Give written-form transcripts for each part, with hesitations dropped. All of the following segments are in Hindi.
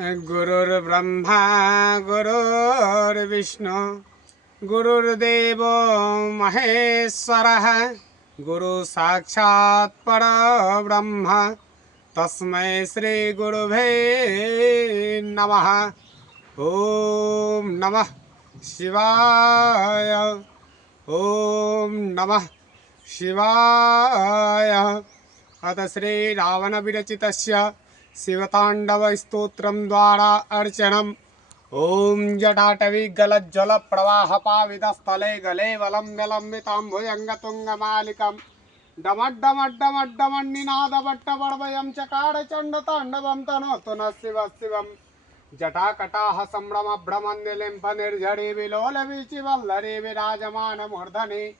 गुरुर्ब्रह्मा गुरुर्विष्णु गुरुर्देव महेश्वरः गुरु साक्षात् परब्रह्म तस्मै श्री गुरुवे नमः। ओम नमः शिवाय। ओम नमः शिवाय। अथ श्री रावण विरचितस्य शिवतांडव स्तोत्रम द्वारा अर्चनम। ओम जटाटवी गलज्ज्वल प्रवाह पावितस्थले गले वलम्ब्यलम्बिताम्बुजंग तुंगमालिकम डमड्डमड्डमड्डमन्निनादभट्टवर्वयं चकार चण्डताण्डवं तनोतु नः शिवः शिवम्। जटाकटाह संभ्रम भ्रमन्निलिम्फ निर्झरी विलोलवीचिवल्लरी विराजमान मूर्धनि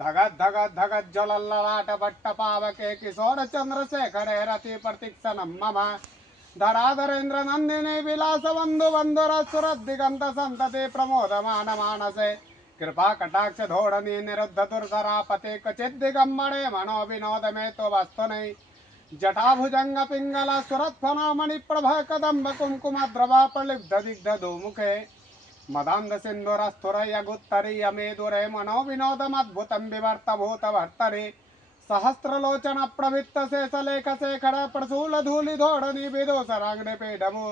धगत धगत धगत ज्वलल्ललाट भट्ट पावके किशोर चंद्रशेखरे रति प्रतीक्षणं मम धराधरेन्द्र नंदिनी विलास बंधु बंधुर सुरत दिगंत संतति प्रमोदमान मानसे कृपा कटाक्ष धोड़नी निरुद्ध दुर्धरा पते क्वचित् दिगम्बरे मनो विनोद में तो वस्तु नहीं जटाभुजंग पिंगला सुरत फना मणि प्रभा कदम्ब कुमकुम द्रवा प्रलिब्ध दिग्ध दोमुखे मदांग सिंधुरस्थुरयगुत्तरीय मेदुरे मनो विनोदमद्भुतं विवर्त भूत भर्तरे सहस्रलोचन प्रवृत्त शेषलेख शेखर प्रसूल धूलि धोड़नी विदोषरांगणे पेडमु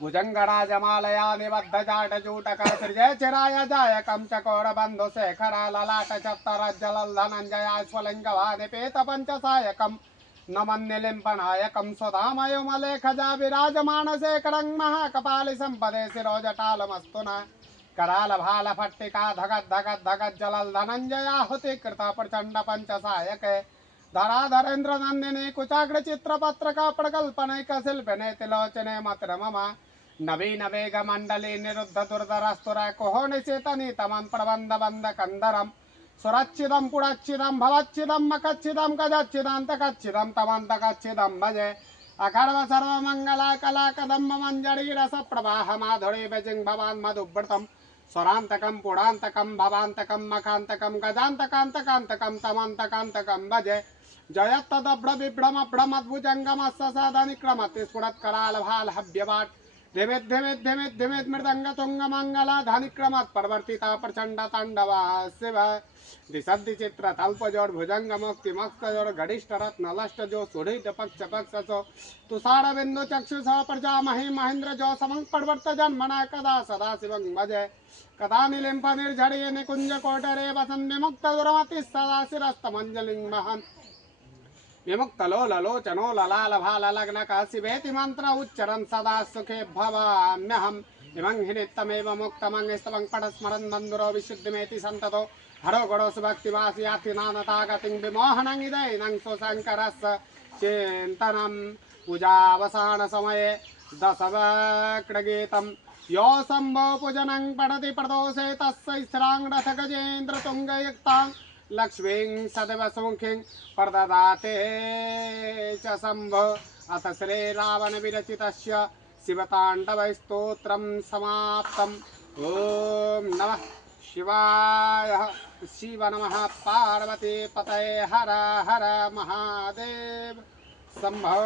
भुजंगराजमालया निबद्ध जाट जूटकर सृजय चिराय जाय कम चकोर बंधु शेखरा ललाट चत्तर जलल धनंजय स्वलिंग निपेत पंचसायकम नमन्यलिम्पनायकं स्वधामयुमलेखजा विराजमान शेखरं महाकपालि संपदे शिरोजटालमस्तु न कराल भाल फट्टिका धगत धगत धगत जलल धनंजयाहुति कृत प्रचंड पंचसायक धराधरेन्द्र नंदिनी कुचाग्र चित्र पत्रका प्रकल्पनैक शिल्पने तिलोचने मत्र मम नवीन वेग मंडली निरुद्ध दुर्धरस्तुर कुहो निशितनी तमन प्रबंध बंद कंदरम सुरच्छिदं पुरच्छिदं भवच्छिदं मकच्छिदं गजच्छिदान्तकच्छिदं तमन्तकच्छिदं भजे अकर्व सर्वमंगला कला कदम्ब मंजरी रस प्रवाह माधुरी बेजिंग भवान् मधुव्रतम स्वरांतकं पुरांतकं भवांतकं मकांतकं गजांतकांतकांतकं तमन्तकांतकं भजे जयत्तदभ्र विभ्रम भ्रमद्भुजंगमस्सदानिक्रमति स्फुरत् कराल भाल हव्यवाट धिमित धिमित धिमित धिमित मृदंग तुंग मंगला धानिक्रमत् प्रवर्तिता प्रचंड तांडवा शिव दिशद्दि चित्र तल्पजोड़ भुजंग मुक्ति मस्तजोड़ घटिष्ठ रत्न लष्ट जो सुढ़ित पक्ष पक्ष सो तुषार बिंदु चक्षुष प्रजा मही महेंद्र जो समंग प्रवर्त जन्मना कदा सदा शिवं भजे कदा निलिम्फ निर्झरी निकुंज कोटरे वसन् विमुक्त दुरमति सदा शिरस्त मंजलिं महन् विमुक्त लोलोचनो ललाल भाल लग्न शिवेति मंत्र उच्चरन् सदा सुखे भवाम्यहम् इमं हि नित्यमेव मुक्तमं स्तवं पठस्मरन् बन्धुरो विशुद्धिमेति सन्ततो हरो गणो सुभक्तिवासी याति नानतागतिं विमोहनं इदैनं सुशङ्करस्य चिन्तनं पूजावसान समये दशवक्त्रगीतं यो शम्भो पूजनं पठति प्रदोषे तस्य स्थिराङ्गरथ गजेन्द्र तुङ्गयुक्तां लक्ष्मीं सदैव सुमुखीं प्रददाते च शम्भो। अथ श्री रावण विरचितस्य शिवतांडव स्तोत्रं समाप्तम्। ओम नमः शिवाय। शिव नमः पार्वती पतये हर हर महादेव शंभो।